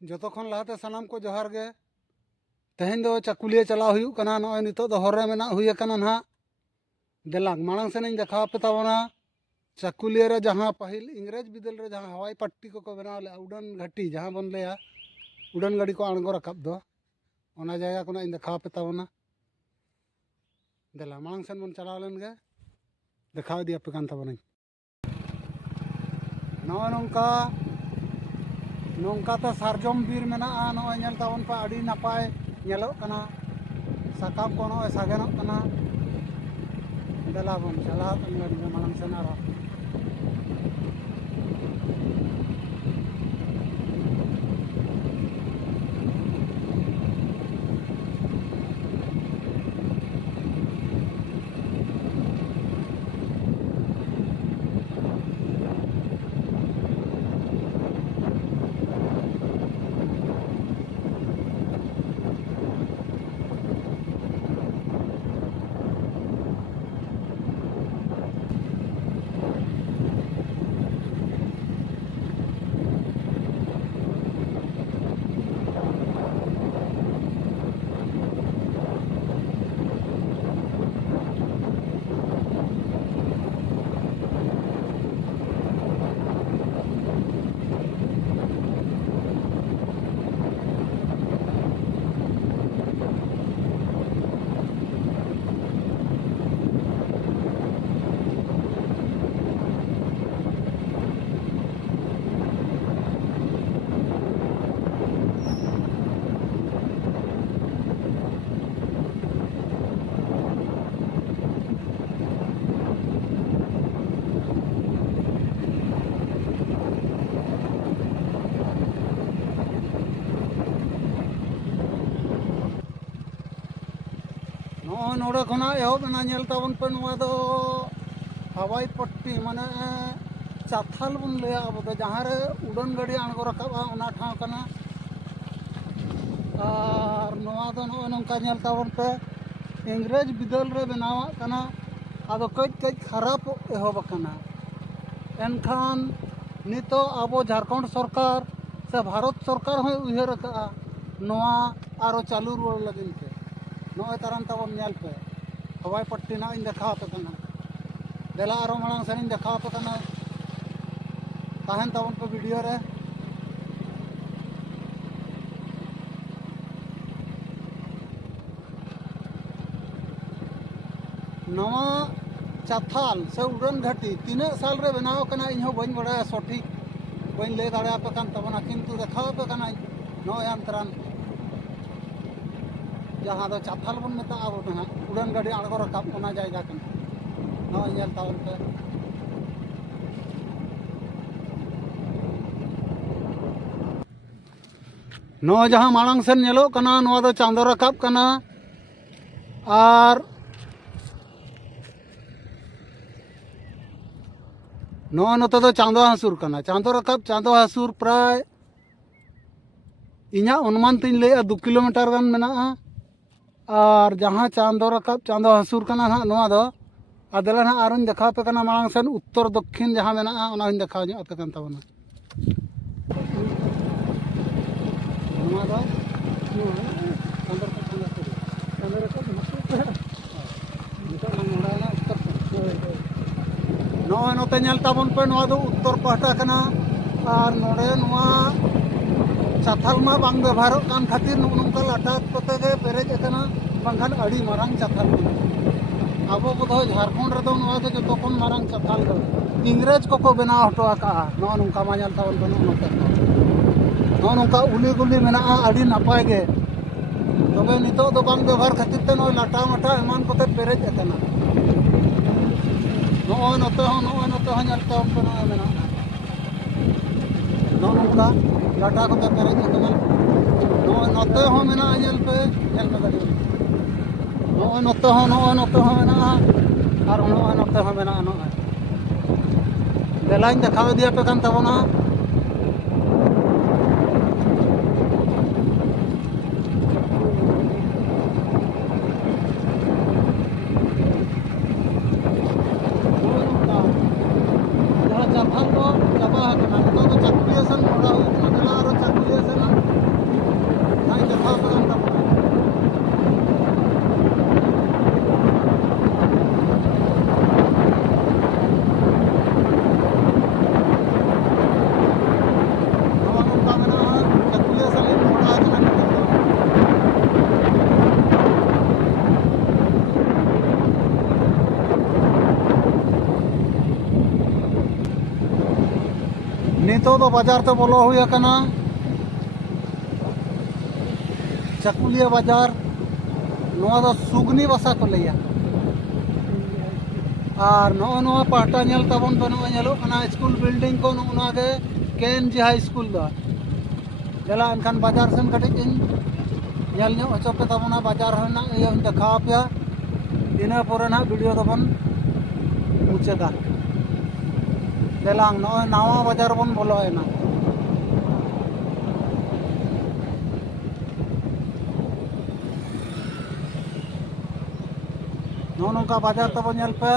जोतोखन लाते सानाम को जोहार गे तेहें दो चाकुलिया चलाव हुयुग कना नॉय नितो दो हर रे मेना हुई कना ना देलांग मांग सेन देखा पे ताबोना चाकुलिया रे जहाँ पहिल इंग्रेज बिदल रे जहाँ हवाई पट्टी को बनाव ले उड़न घाटी जहाँ बन लेया उड़न गाड़ी को आणगो रकाब दो ओना जायगा को इन देखा पे ताबोना देला मांग सेन बन चलाव लेन गे देखा दिया पे कान ताबोना नॉय नोंका नोंकाते सारजम बीर मेना नॉय नेल ताबोन पे आड़ी नापाय नेलोग कना साकाम को नॉय सागेनोग कना देला बन चलाव तन मांग सेन आरो नोड़े खुना एहबना नेल ताबन पे नोआ दो हवाई पट्टी माने चाथाल बन लिया अब तो जहाँ रे उड़न गाड़ी आणगो रकाबा ओना ठाव कना और नोआ दो नोए नोंका नेल ताबन पे इंग्रेज बिदल रे बनावा कना आदो कई कई खराब एहब कना एनखान नितो आबो झारखंड सरकार से भारत सरकार हो उहर का नोआ आरो चालू रुआड़ लगिन के नॉय ताराम ताबन नेल पे हवाई पट्टी ना इन देखा पे कना देला आरो मांग सेन इन देखा पे कना ताहन ताबन पे वीडियो रे नवा चाथाल से उड़न घाटी तीन साल रे बनाव कना इन हो बन बड़ा सठिक बन ले दाड़ा पे कान ताबना किंतु देखा पे कना नॉय अंतरान जहाँ दो चाथाल बन मेता अब ना उड़न गाड़ी आणगो रकाब ओना जायगा कना नॉय नेल ताबन पे नॉय जहाँ मांग सेन नेलो कना नोआ दो चांदो रकाब कना और नॉय नोते दो चांदो हासुर कना चांदो रकाब चांदो हासुर प्राय इना अनुमान तीन ले 2 किलोमीटर गान मेना और जहाँ चांदो रकाब चांदो हासुर कना ना नोआ दो आदेला ना आरोन देखा पे कना मांग सेन उत्तर दक्षिण जहाँ मेना ओना इन देखा जो पे कान ताबना नोआ दो चांदो रकाब नॉय नोते नेल ताबन पे नोआ दो उत्तर पाहटा कना और नोडे नोआ चाथाल मा बांग व्यवहार कान खातिर नोंका लाटा कोते गे पेरेज कना बांखान अड़ी मारांग चाथाल आबो बोधो झारखंड रे दो नोआ दो जो तोखन मारांग चाथाल दो इंग्रेज को बनाव हटो आका नो नोंका मा नेल ताबन पे नो नोंका उली गुली मेना अड़ी नापाय गे तबे नितो दो बांग व्यवहार खातिर ते नो लाटा माटा एमान कोते पेरेज कना नोए नोते हो नेल ताबन पे नोए मेना नो नोंका लाटा कोते पेरेज कना नोए नोते हो मेना नेल पे नेल पे गाड़ी नोए नोते हो मेना और नोए नोते हो मेना नोए देलाइन देखाव दिया पे कान ताबना चाथाल को चाबा कना तो चाकुलिया सन मोड़ा हुई कना देला आरो चाकुलिया सन नितो दो बाजार ते बोलो हुई कना चकुलिया बाजार नोआ दो सुगनी बसा को लिया और नोआ पाटा नेल तबन बनो नेलो कना स्कूल बिल्डिंग को नोआ के केन जी हाई स्कूल दो जला एनखान बाजार सेन कटे इन नेल न्यो अचो पे तबना बाजार हना ये देखा पे इना पोरे ना वीडियो तबन मुचेदा देलांग नोआ नावा बाजार बन बोलो है ना नोनों का बाजार तब नेल पे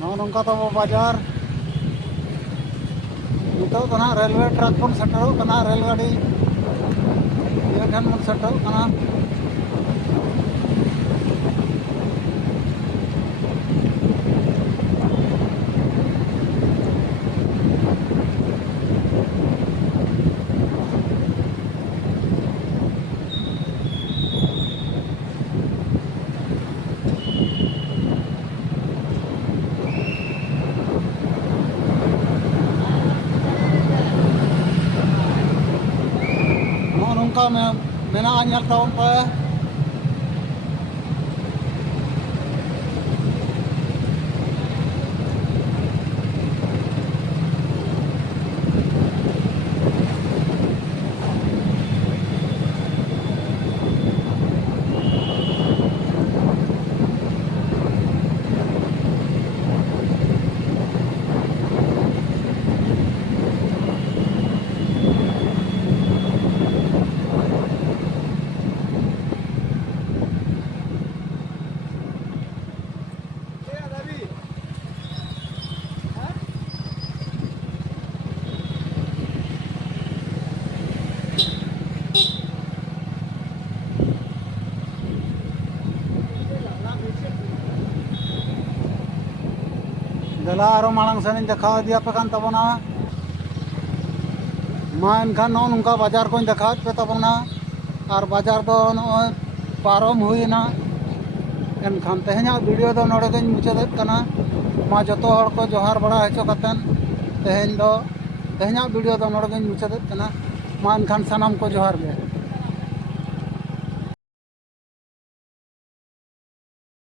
नोनों का तब बाजार नितो तो ना रेलवे ट्रैक बन सेटरो कना रेलगाड़ी ये ठन बन सेटरो कना नोंका मेना नेल तावन पे जला आरो मांग सेन देखा दिया पे कान तबना मा एनखान नोंका बाजार को देखा पे तबना और बाजार दो नोय पारम हुईना एनखान तेहना वीडियो दो नोडे गन मुचादेत कना मा जतो हर को जोहार बड़ा हेचो कतन तेहन दो तेहना वीडियो दो नोडे गन मुचादेत कना मा एनखान सनाम को जोहार गे।